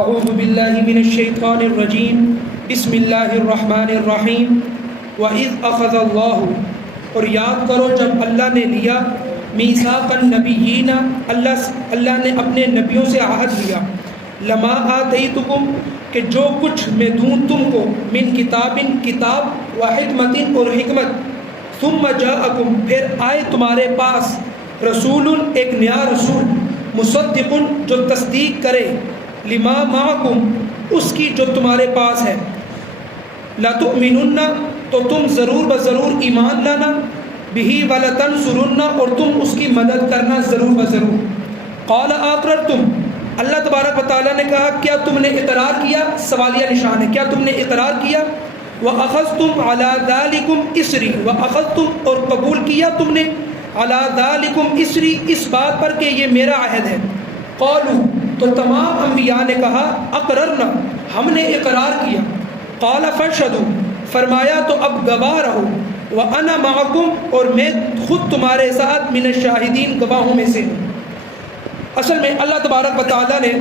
اعوذ باللہ من الشیطان الرجیم بسم اللہ الرحمن الرحیم وَإِذْ أَخَذَ اللَّهُ، اور یاد کرو جب اللہ نے لیا میثاق النبیین، اللہ نے اپنے نبیوں سے عہد لیا، لما آتیتکم، کہ جو کچھ میں دوں تم کو، من کتاب، کتاب، و حکمت، اور حکمت، ثم جاءکم، پھر آئے تمہارے پاس، رسول، ایک نیا رسول، مصدق، جو تصدیق کرے، لما معکم، اس کی جو تمہارے پاس ہے، لتؤمنن، تو تم ضرور بضرور ایمان لانا، بہی ولتنصرن، اور تم اس کی مدد کرنا ضرور بضرور۔ قال اقررتم، اللہ تبارک و تعالیٰ نے کہا کیا تم نے اقرار کیا، سوالیہ نشان ہے، کیا تم نے اقرار کیا، وَأَخَذْتُمْ عَلَىٰ ذَلِكُمْ إِصْرِي، وَأَخَذْتُمْ، اور قبول کیا تم نے، عَلَىٰ ذَلِكُمْ إِصْرِي، اس بات پر کہ یہ میرا عہد ہے، قالوا، تو تمام انبیاء نے کہا اقررنا، ہم نے اقرار کیا، قال فاشهدوا، فرمایا تو اب گواہ رہو، وَأَنَا مَعَكُمْ، اور میں خود تمہارے ساتھ، من الشاہدین، گواہوں میں سے ہوں۔ اصل میں اللہ تبارک و تعالیٰ نے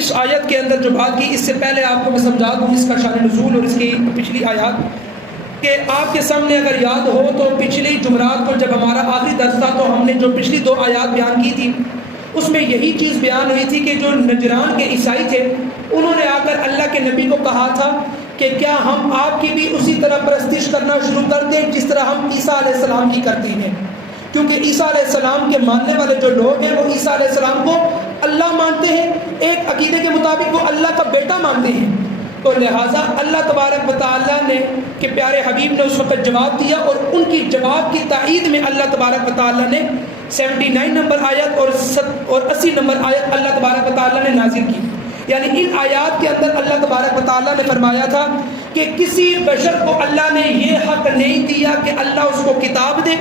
اس آیت کے اندر جو بات کی، اس سے پہلے آپ کو میں سمجھا دوں اس کا شان نزول اور اس کی پچھلی آیات، کہ آپ کے سامنے اگر یاد ہو تو پچھلی جمعرات کو جب ہمارا آخری درس تھا تو ہم نے جو پچھلی 2 آیات بیان کی تھی، اس میں یہی چیز بیان ہوئی تھی کہ جو نجران کے عیسائی تھے، انہوں نے آ کر اللہ کے نبی کو کہا تھا کہ کیا ہم آپ کی بھی اسی طرح پرستش کرنا شروع کر دیں جس طرح ہم عیسیٰ علیہ السلام کی کرتے ہیں، کیونکہ عیسیٰ علیہ السلام کے ماننے والے جو لوگ ہیں وہ عیسیٰ علیہ السلام کو اللہ مانتے ہیں، ایک عقیدے کے مطابق وہ اللہ کا بیٹا مانتے ہیں، تو لہٰذا اللہ تبارک و تعالیٰ نے کہ پیارے حبیب نے اس وقت جواب دیا، اور ان کی جواب کی تائید میں اللہ تبارک و تعالیٰ نے 79 نمبر آیت اور 80 نمبر آیت اللہ تبارک و تعالیٰ نے نازل کی۔ یعنی ان آیات کے اندر اللہ تبارک و تعالیٰ نے فرمایا تھا کہ کسی بشر کو اللہ نے یہ حق نہیں دیا کہ اللہ اس کو کتاب دے،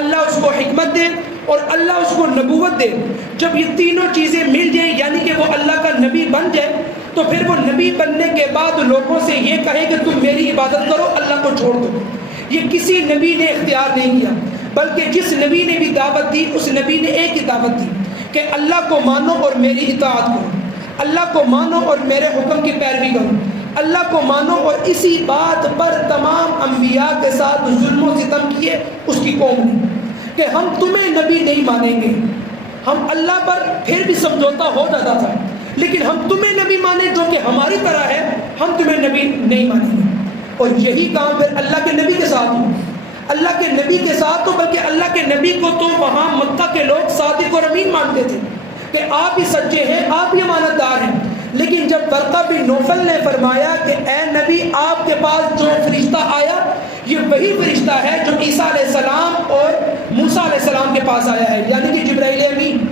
اللہ اس کو حکمت دے، اور اللہ اس کو نبوت دے۔ جب یہ تینوں چیزیں مل جائیں، یعنی کہ وہ اللہ کا نبی بن جائے، تو پھر وہ نبی بننے کے بعد لوگوں سے یہ کہے کہ تم میری عبادت کرو، اللہ کو چھوڑ دو۔ یہ کسی نبی نے اختیار نہیں کیا، بلکہ جس نبی نے بھی دعوت دی اس نبی نے ایک ہی دعوت دی کہ اللہ کو مانو اور میری اطاعت کرو، اللہ کو مانو اور میرے حکم کی پیروی کرو، اللہ کو مانو، اور اسی بات پر تمام انبیاء کے ساتھ ظلم و ستم کیے اس کی قوم نے کہ ہم تمہیں نبی نہیں مانیں گے، ہم اللہ پر پھر بھی سمجھوتا ہو جاتا تھا، لیکن ہم تمہیں نبی مانیں جو کہ ہماری طرح ہے، ہم تمہیں نبی نہیں مانیں گے۔ اور یہی کام پھر اللہ کے نبی کے ساتھ ہو، اللہ کے نبی کے ساتھ تو بلکہ اللہ کے نبی کو تو وہاں مکہ کے لوگ صادق اور امین مانتے تھے کہ آپ ہی سچے ہیں، آپ ہی امانت دار ہیں، لیکن جب ورقہ بن نوفل نے فرمایا کہ اے نبی آپ کے پاس جو فرشتہ آیا یہ وہی فرشتہ ہے جو عیسیٰ علیہ السلام اور موسیٰ علیہ السلام کے پاس آیا ہے، یعنی کہ جبرائیل امین،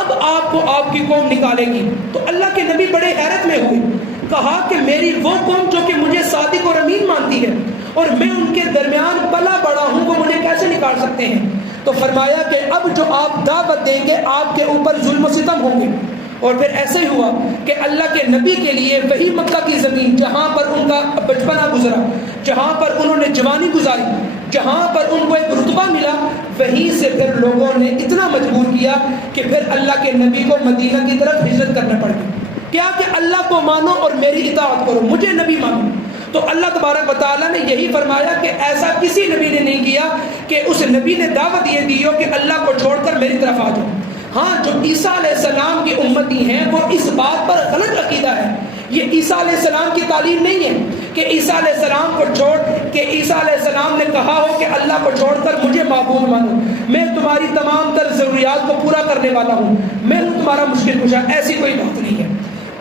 اب آپ کو آپ کی قوم نکالے گی، تو اللہ کے نبی بڑے حیرت میں ہوئے، کہا کہ میری وہ قوم جو کہ مجھے صادق اور امین مانتی ہے اور میں ان کے درمیان پلا بڑا ہوں، وہ مجھے کیسے نکال سکتے ہیں؟ تو فرمایا کہ اب جو آپ دعوت دیں گے آپ کے اوپر ظلم و ستم ہوں گے۔ اور پھر ایسے ہی ہوا کہ اللہ کے نبی کے لیے وہی مکہ کی زمین جہاں پر ان کا بچپنا گزرا، جہاں پر انہوں نے جوانی گزاری، جہاں پر ان کو ایک رتبہ ملا، وہیں سے پھر لوگوں نے اتنا مجبور کیا کہ پھر اللہ کے نبی کو مدینہ کی طرف ہجرت کرنا پڑ گئی، کیا کہ اللہ کو مانو اور میری اطاعت کرو، مجھے نبی مانو۔ تو اللہ تبارک و تعالیٰ نے یہی فرمایا کہ ایسا کسی نبی نے نہیں کیا کہ اس نبی نے دعوت یہ دی ہو کہ اللہ کو چھوڑ کر میری طرف آ جاؤ۔ ہاں، جو عیسیٰ علیہ السلام کی امتی ہیں وہ اس بات پر غلط عقیدہ ہے، یہ عیسیٰ علیہ السلام کی تعلیم نہیں ہے کہ عیسیٰ علیہ السلام کو چھوڑ کہ عیسیٰ علیہ السلام نے کہا ہو کہ اللہ کو چھوڑ کر مجھے معبود مانو، میں تمہاری تمام تر ضروریات کو پورا کرنے والا ہوں، میں ہوں تمہارا مشکل کشا، ایسی کوئی بات نہیں ہے۔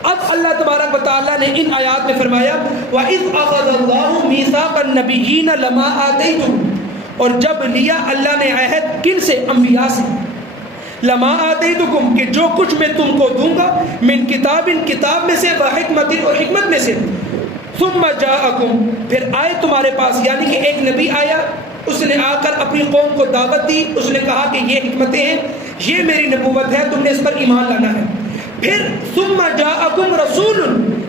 اب اللہ تبارک و تعالیٰ نے ان آیات میں فرمایا وَإِذْ أَخَذَ اللَّهُ مِيثَاقَ النَّبِيِّينَ لَمَا آتَيْتُكُمْ، اور جب لیا اللہ نے عہد کن سے؟ انبیاء سے، لما آتیتکم، کہ جو کچھ میں تم کو دوں گا، من کتاب، کتاب میں سے، وحکمت، اور حکمت میں سے، ثم جاءکم، پھر آئے تمہارے پاس، یعنی کہ ایک نبی آیا، اس نے آ کر اپنی قوم کو دعوت دی، اس نے کہا کہ یہ حکمتیں ہیں، یہ میری نبوت ہے، تم نے اس پر ایمان لانا ہے۔ پھر ثم جاءکم رسول،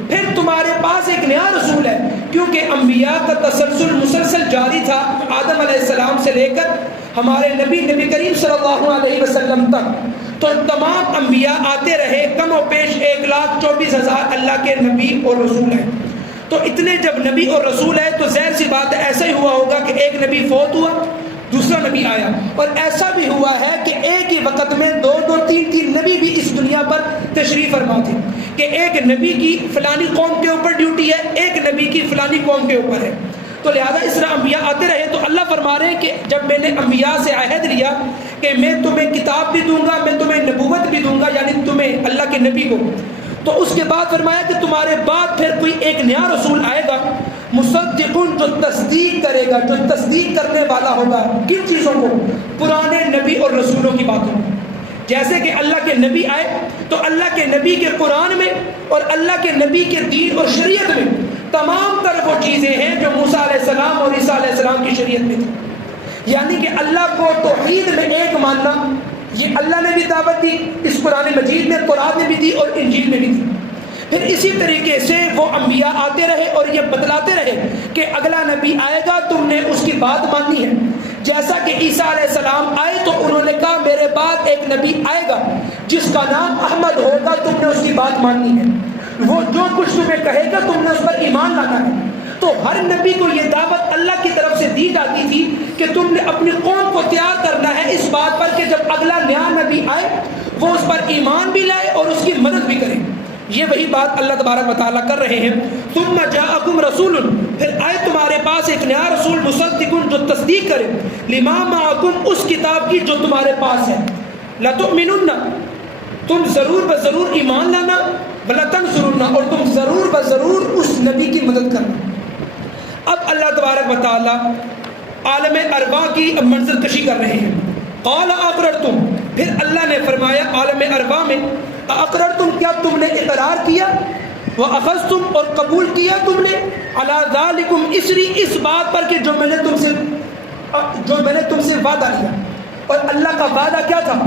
پھر تمہارے پاس ایک نیا رسول ہے، کیونکہ انبیاء کا تسلسل مسلسل جاری تھا، آدم علیہ السلام سے لے کر ہمارے نبی کریم صلی اللہ علیہ وسلم تک، تو تمام انبیاء آتے رہے، کم و بیش 1,24,000 اللہ کے نبی اور رسول ہیں۔ تو اتنے جب نبی اور رسول ہے تو ظاہر سی بات ہے ایسا ہی ہوا ہوگا کہ ایک نبی فوت ہوا، دوسرا نبی آیا، اور ایسا بھی ہوا ہے کہ ایک ہی وقت میں 2 3 نبی بھی اس دنیا پر تشریف فرما تھے، کہ ایک نبی کی فلانی قوم کے اوپر ڈیوٹی ہے، ایک نبی کی فلانی قوم کے اوپر ہے۔ تو لہذا اس طرح انبیاء آتے رہے۔ تو اللہ فرما رہے ہیں کہ جب میں نے انبیاء سے عہد لیا کہ میں تمہیں کتاب بھی دوں گا، میں تمہیں نبوت بھی دوں گا، یعنی تمہیں اللہ کے نبی کو، تو اس کے بعد فرمایا کہ تمہارے بعد پھر کوئی ایک نیا رسول آئے گا، مصدقون، جو تصدیق کرے گا، جو تصدیق کرنے والا ہوگا۔ کن چیزوں کو؟ پرانے نبی اور رسولوں کی باتوں کو۔ جیسے کہ اللہ کے نبی آئے تو اللہ کے نبی کے قرآن میں اور اللہ کے نبی کے دین اور شریعت میں تمام تر وہ چیزیں ہیں جو موسیٰ علیہ السلام اور عیسیٰ علیہ السلام کی شریعت میں تھی، یعنی کہ اللہ کو توحید میں ایک ماننا، یہ اللہ نے بھی دعوت دی، اس قرآن مجید میں، قرآن میں بھی دی اور انجیل میں بھی دی۔ پھر اسی طریقے سے وہ انبیاء آتے رہے اور یہ بتلاتے رہے کہ اگلا نبی آئے گا، تم نے اس کی بات ماننی ہے۔ جیسا کہ عیسیٰ علیہ السلام آئے تو انہوں نے کہا میرے بعد ایک نبی آئے گا جس کا نام احمد ہوگا، تم نے اس کی بات ماننی ہے، وہ جو کچھ تمہیں کہے گا تم نے اس پر ایمان لانا ہے۔ تو ہر نبی کو یہ دعوت اللہ کی طرف سے دی جاتی تھی کہ تم نے اپنی قوم کو تیار کرنا ہے اس بات پر کہ جب اگلا نیا نبی آئے وہ اس پر ایمان بھی لائے اور اس کی مدد بھی کرے۔ یہ وہی بات اللہ تبارک و تعالیٰ کر رہے ہیں۔ ثم جاءکم رسول، پھر آئے تمہارے پاس ایک نیا رسول، مصدق، جو تصدیق کرے، لما معکم، اس کتاب کی جو تمہارے پاس ہے، لتؤمنن، تم ضرور بضرور ایمان لانا، ولتنصرن، اور تم ضرور بضرور اس نبی کی مدد کرنا۔ اب اللہ تبارک و تعالیٰ عالم ارواح کی منظر کشی کر رہے ہیں۔ قال اقررتم، پھر اللہ نے فرمایا عالم ارواح میں، اقررتم، کیا تم نے اقرار کیا، واخذتم، اور قبول کیا تم نے، علی ذالکم، اس بات پر کہ جو میں نے تم سے وعدہ لیا۔ اور اللہ کا وعدہ کیا تھا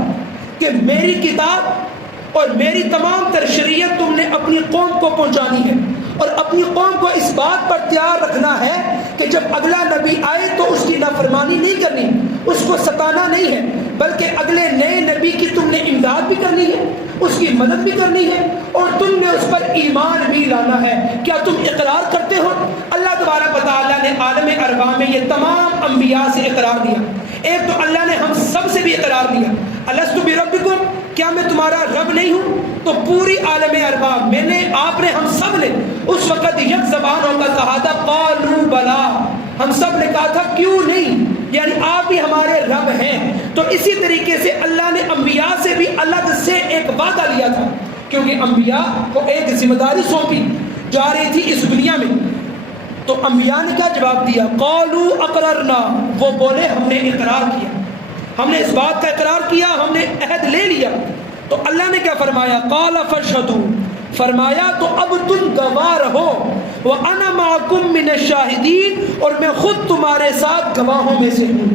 کہ میری کتاب اور میری تمام تر شریعت تم نے اپنی قوم کو پہنچانی ہے، اور اپنی قوم کو اس بات پر تیار رکھنا ہے کہ جب اگلا نبی آئے تو اس کی نافرمانی نہیں کرنی، اس کو ستانا نہیں ہے، بلکہ اگلے نئے نبی کی تم نے امداد بھی کرنی ہے، اس کی مدد بھی کرنی ہے، اور تم نے اس پر ایمان بھی لانا ہے۔ کیا تم اقرار کرتے ہو؟ اللہ تبارک و تعالیٰ نے عالم ارواح میں یہ تمام انبیاء سے اقرار دیا۔ ایک تو اللہ نے ہم سب سے بھی اقرار دیا، الست بربکم، کیا میں تمہارا رب نہیں ہوں؟ تو پوری عالم ارواح، میں نے، آپ نے، ہم سب نے اس وقت یک زبان ہو کر کہا تھا قالوا بلا، ہم سب نے کہا تھا کیوں نہیں، یعنی آپ بھی ہمارے رب ہیں۔ تو اسی طریقے سے اللہ نے انبیاء سے بھی الگ سے ایک وعدہ لیا تھا، کیونکہ انبیاء کو ایک ذمہ داری سونپی جا رہی تھی اس دنیا میں۔ تو انبیاء نے کیا جواب دیا؟ قالوا اقررنا، وہ بولے ہم نے اقرار کیا، ہم نے اس بات کا اقرار کیا، ہم نے عہد لے لیا۔ تو اللہ نے کیا فرمایا؟ قال فاشهدوا، فرمایا تو اب تم گواہ رہو، وَأَنَا مَعَكُمْ مِنَ الشَّاهِدِينَ، اور میں خود تمہارے ساتھ گواہوں میں سے ہوں،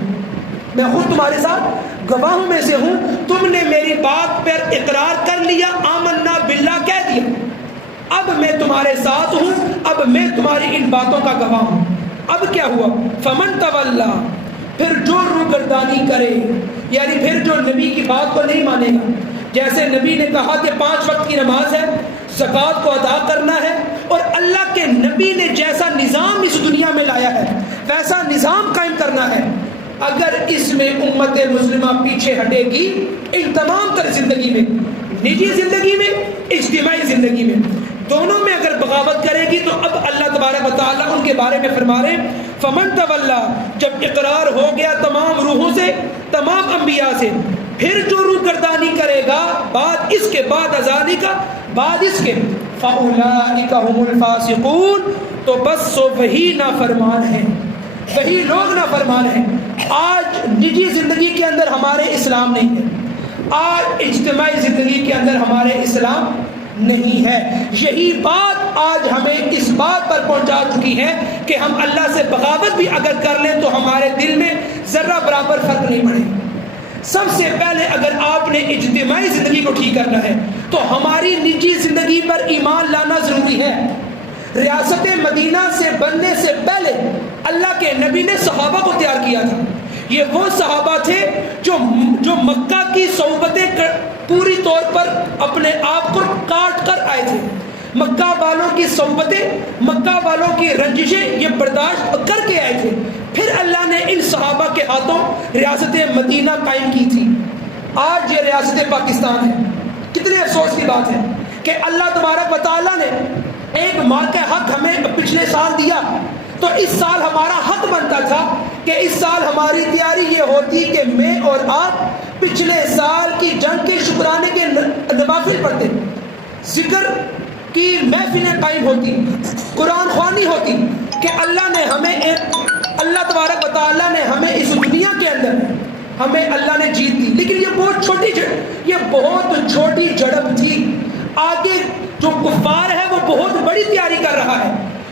میں خود تمہارے ساتھ گواہوں میں سے ہوں۔ تم نے میری بات پر اقرار کر لیا، آمنا باللہ کہہ دیا، اب میں تمہارے ساتھ ہوں، اب میں تمہاری ان باتوں کا گواہ ہوں۔ اب کیا ہوا؟ فمن تولا، پھر جو روگردانی کرے، یعنی پھر جو نبی کی بات کو نہیں مانے گا، جیسے نبی نے کہا کہ 5 وقت کی نماز ہے، زکوٰۃ کو ادا کرنا ہے، اور اللہ کے نبی نے جیسا نظام اس دنیا میں لایا ہے ویسا نظام قائم کرنا ہے۔ اگر اس میں امت مسلمہ پیچھے ہٹے گی، ان تمام تر زندگی میں، نجی زندگی میں، اجتماعی زندگی میں، دونوں میں اگر بغاوت کرے گی، تو اب اللہ تبارک و تعالیٰ ان کے بارے میں فرما رہے ہیں فمن تولا، جب اقرار ہو گیا تمام روحوں سے، تمام انبیاء سے، پھر جو روگردانی کرے گا بعد اس کے، بعد ازادی کا، بعد اس کے، فاولئک هم الفاسقون، تو بس وہی نافرمان ہیں، وہی لوگ نافرمان ہیں۔ آج نجی زندگی کے اندر ہمارے اسلام نہیں ہے، آج اجتماعی زندگی کے اندر ہمارے اسلام نہیں ہے۔ یہی بات آج ہمیں اس بات پر پہنچا چکی ہے کہ ہم اللہ سے بغاوت بھی اگر کر لیں تو ہمارے دل میں ذرہ برابر فرق نہیں پڑے۔ سب سے پہلے اگر آپ نے اجتماعی زندگی کو ٹھیک کرنا ہے تو ہماری نجی زندگی پر ایمان لانا ضروری ہے۔ ریاست مدینہ سے بننے سے پہلے اللہ کے نبی نے صحابہ کو تیار کیا تھا۔ یہ وہ صحابہ تھے جو مکہ کی صحبتیں پوری طور پر اپنے آپ کو کاٹ کر آئے تھے. مکہ والوں کی صحبتیں، مکہ والوں کی رنجشیں یہ برداشت کر کے آئے تھے. پھر اللہ نے ان صحابہ کے ہاتھوں ریاست مدینہ قائم کی تھی. آج یہ ریاست پاکستان ہے. کتنے افسوس کی بات ہے کہ اللہ تبارک و تعالیٰ نے ایک ماں کا حق ہمیں پچھلے سال دیا، تو اس سال ہمارا حق بنتا تھا کہ اس سال ہماری تیاری یہ ہوتی کہ میں اور آپ پچھلے سال کی جنگ کے شکرانے کے نوافل پڑھتے، ذکر کی محفلیں قائم ہوتی، قرآن خوانی ہوتی کہ اللہ تبارک و تعالیٰ نے ہمیں اس دنیا کے اندر ہمیں اللہ نے جیت دی. لیکن یہ بہت چھوٹی جھڑپ تھی. آگے جو کفار ہے وہ بہت بڑی تیاری کر رہا ہے،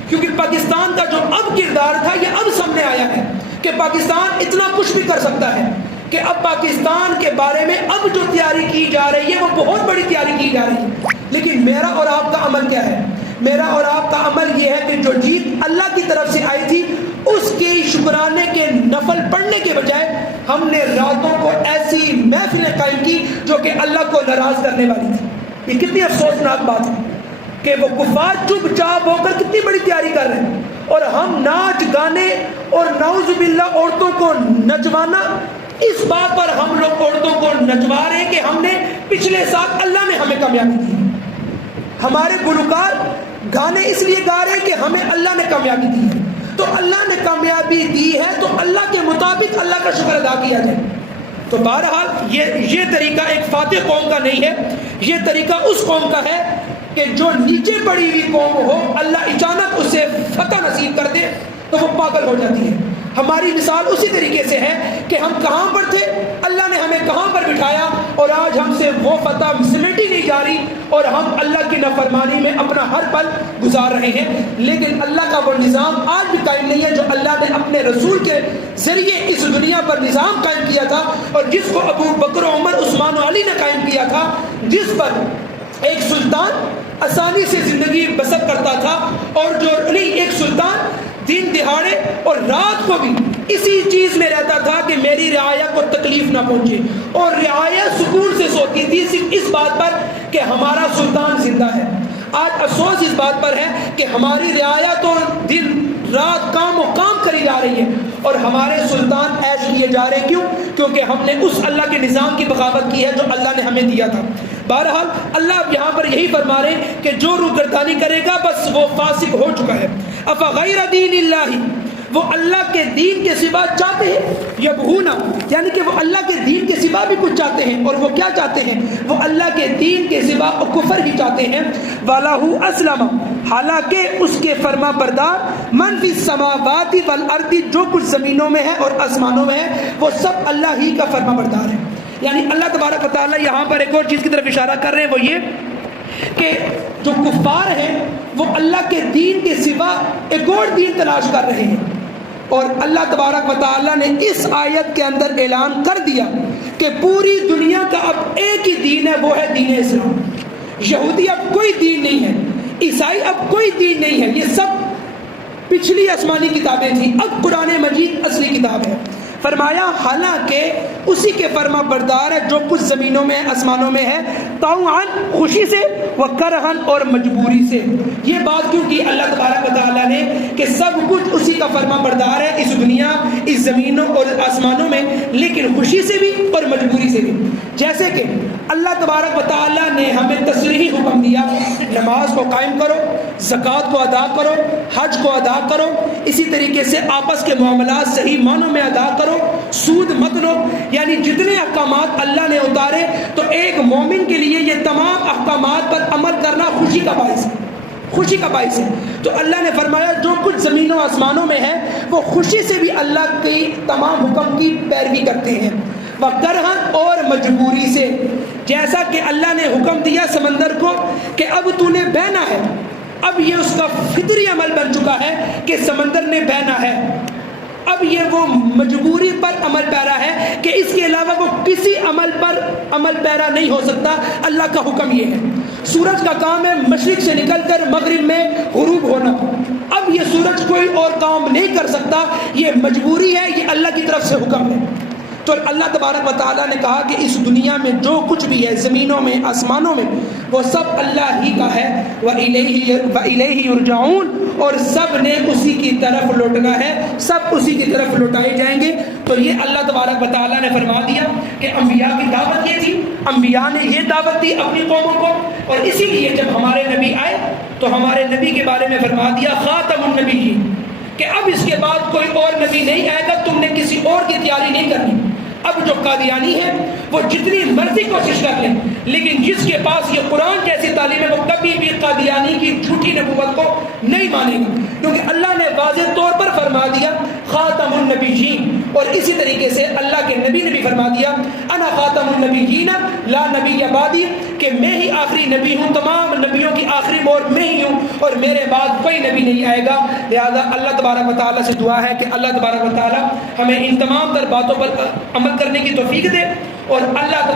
کیونکہ پاکستان کا جو اب کردار تھا یہ اب سامنے آیا ہے کہ پاکستان اتنا کچھ بھی کر سکتا ہے، کہ اب پاکستان کے بارے میں اب جو تیاری کی جا رہی ہے وہ بہت بڑی تیاری کی جا رہی ہے. لیکن میرا اور آپ کا عمل کیا ہے؟ میرا اور آپ کا عمل یہ ہے کہ جو جیت اللہ کی طرف سے آئی تھی اس کے شکرانے کے نفل پڑھنے کے بجائے ہم نے راتوں کو ایسی محفلیں قائم کی جو کہ اللہ کو ناراض کرنے والی تھی. یہ کتنی افسوسناک بات ہے کہ وہ کفار چپ چاپ ہو کر کتنی بڑی تیاری کر رہے ہیں، اور ہم ناچ گانے اور نعوذ باللہ عورتوں کو نچوانا، اس بات پر ہم لوگ عورتوں کو نچوا رہے ہیں کہ ہم نے پچھلے سال اللہ نے ہمیں کامیابی دی. ہمارے گلوکار گانے اس لیے گا رہے ہیں کہ ہمیں اللہ نے کامیابی دی ہے. تو اللہ نے کامیابی دی ہے تو اللہ کے مطابق اللہ کا شکر ادا کیا جائے. تو بہرحال یہ طریقہ ایک فاتح قوم کا نہیں ہے، یہ طریقہ اس قوم کا ہے کہ جو نیچے پڑی ہوئی قوم ہو اللہ اچانک اسے فتح نصیب کر دے تو وہ پاگل ہو جاتی ہے. ہماری مثال اسی طریقے سے ہے کہ ہم کہاں پر تھے، اللہ نے ہمیں کہاں پر بٹھایا، اور آج ہم سے وہ فتح سمیٹی نہیں جا رہی اور ہم اللہ کی نافرمانی میں اپنا ہر پل گزار رہے ہیں. لیکن اللہ کا وہ نظام آج بھی قائم نہیں ہے جو اللہ نے اپنے رسول کے ذریعے اس دنیا پر نظام قائم کیا تھا، اور جس کو ابو بکر عمر عثمان و علی نے قائم کیا تھا، جس پر ایک سلطان آسانی سے زندگی بسر کرتا تھا، اور جو ایک سلطان دن دہاڑے اور رات کو بھی اسی چیز میں رہتا تھا کہ میری رعایا کو تکلیف نہ پہنچے، اور رعایا سکون سے سوتی تھی صرف اس بات پر کہ ہمارا سلطان زندہ ہے. آج افسوس اس بات پر ہے کہ ہماری رعایا تو دن رات کام کری جا رہی ہے اور ہمارے سلطان عیش کیے جا رہے ہیں. کیوں؟ کیونکہ ہم نے اس اللہ کے نظام کی بغاوت کی ہے جو اللہ نے ہمیں دیا تھا. بہرحال اللہ یہاں پر یہی فرما رہے ہیں کہ جو روگردانی کرے گا بس وہ فاسق ہو چکا ہے. افغیر دین اللہ، وہ اللہ کے دین کے سوا چاہتے ہیں، یبغون، یعنی کہ وہ اللہ کے دین کے سوا بھی کچھ چاہتے ہیں، اور وہ کیا چاہتے ہیں؟ وہ اللہ کے دین کے سوا کفر ہی چاہتے ہیں. وَلَهُ أَسْلَمَ، حالانکہ اس کے فرما بردار من فی السماوات والارض، جو کچھ زمینوں میں ہے اور آسمانوں میں ہے وہ سب اللہ ہی کا فرما بردار ہے. یعنی اللہ تبارک و تعالیٰ یہاں پر ایک اور چیز کی طرف اشارہ کر رہے ہیں، وہ یہ کہ جو کفار ہیں وہ اللہ کے دین کے سوا ایک اور دین تلاش کر رہے ہیں. اور اللہ تبارک و تعالیٰ نے اس آیت کے اندر اعلان کر دیا کہ پوری دنیا کا اب ایک ہی دین ہے، وہ ہے دین اسلام. یہودی اب کوئی دین نہیں ہے، عیسائی اب کوئی دین نہیں ہے، یہ سب پچھلی آسمانی کتابیں تھیں، اب قرآن مجید اصلی کتاب ہے. فرمایا حالانکہ اسی کے فرما بردار ہے جو کچھ زمینوں میں آسمانوں میں ہے، طوعاً خوشی سے، وکرہاً اور مجبوری سے. یہ بات کیوں کی اللہ تبارک و تعالیٰ نے کہ سب کچھ اسی کا فرما بردار ہے اس دنیا، اس زمینوں اور آسمانوں میں، لیکن خوشی سے بھی اور مجبوری سے بھی. جیسے کہ اللہ تبارک و تعالیٰ نے ہمیں تصریحی حکم دیا نماز کو قائم کرو، زکوٰۃ کو ادا کرو، حج کو ادا کرو، اسی طریقے سے آپس کے معاملات صحیح معنوں میں ادا کرو، سود مت لو. یعنی جتنے احکامات اللہ نے اتارے تو ایک مومن کے لیے یہ تمام احکامات پر عمل کرنا خوشی کا باعث ہے، خوشی کا باعث ہے. تو اللہ نے فرمایا جو کچھ زمینوں آسمانوں میں ہے وہ خوشی سے بھی اللہ کی تمام حکم کی پیروی کرتے ہیں، وکرہن اور مجبوری سے. جیسا کہ اللہ نے حکم دیا سمندر کو کہ اب تو نے بہنا ہے، اب یہ اس کا فطری عمل بن چکا ہے کہ سمندر نے بہنا ہے، اب یہ وہ مجبوری پر عمل پیرا ہے کہ اس کے علاوہ وہ کسی عمل پر عمل پیرا نہیں ہو سکتا. اللہ کا حکم یہ ہے. سورج کا کام ہے مشرق سے نکل کر مغرب میں غروب ہونا، اب یہ سورج کوئی اور کام نہیں کر سکتا، یہ مجبوری ہے، یہ اللہ کی طرف سے حکم ہے. تو اللہ تبارک و تعالیٰ نے کہا کہ اس دنیا میں جو کچھ بھی ہے، زمینوں میں، آسمانوں میں، وہ سب اللہ ہی کا ہے، وَإِلَيْهِ يُرْجَعُونَ، اور سب نے اسی کی طرف لوٹنا ہے، سب اسی کی طرف لوٹائے جائیں گے۔ تو یہ اللہ تبارک و تعالیٰ نے فرما دیا کہ انبیاء کی دعوت یہ تھی، انبیاء نے یہ دعوت دی اپنی قوموں کو، اور اسی لیے جب ہمارے نبی آئے تو ہمارے نبی کے بارے میں فرما دیا خاتم النبیین، کہ اب اس کے بعد کوئی اور نبی نہیں آئے گا، تم نے کسی اور کی تیاری نہیں کرنی۔ اب جو قادیانی ہے وہ جتنی مرضی کوشش کر لیں، لیکن جس کے پاس یہ قرآن جیسی تعلیم ہے وہ کبھی بھی قادیانی کی جھوٹی نبوت کو نہیں مانے گا، کیونکہ اللہ نے واضح طور پر فرما دیا خاتم النبیین، اور اسی طریقے سے اللہ کے نبی نے بھی فرما دیا انا خاتم النبیین لا نبی بعدی، کہ میں ہی آخری نبی ہوں، تمام نبیوں کی آخری مور میں ہی ہوں، اور میرے بعد کوئی نبی نہیں آئے گا۔ لہذا اللہ تبارک و تعالیٰ سے دعا ہے کہ اللہ تبارک و تعالیٰ ہمیں ان تمام تر باتوں پر عمل کرنے کی توفیق دے، اور اللہ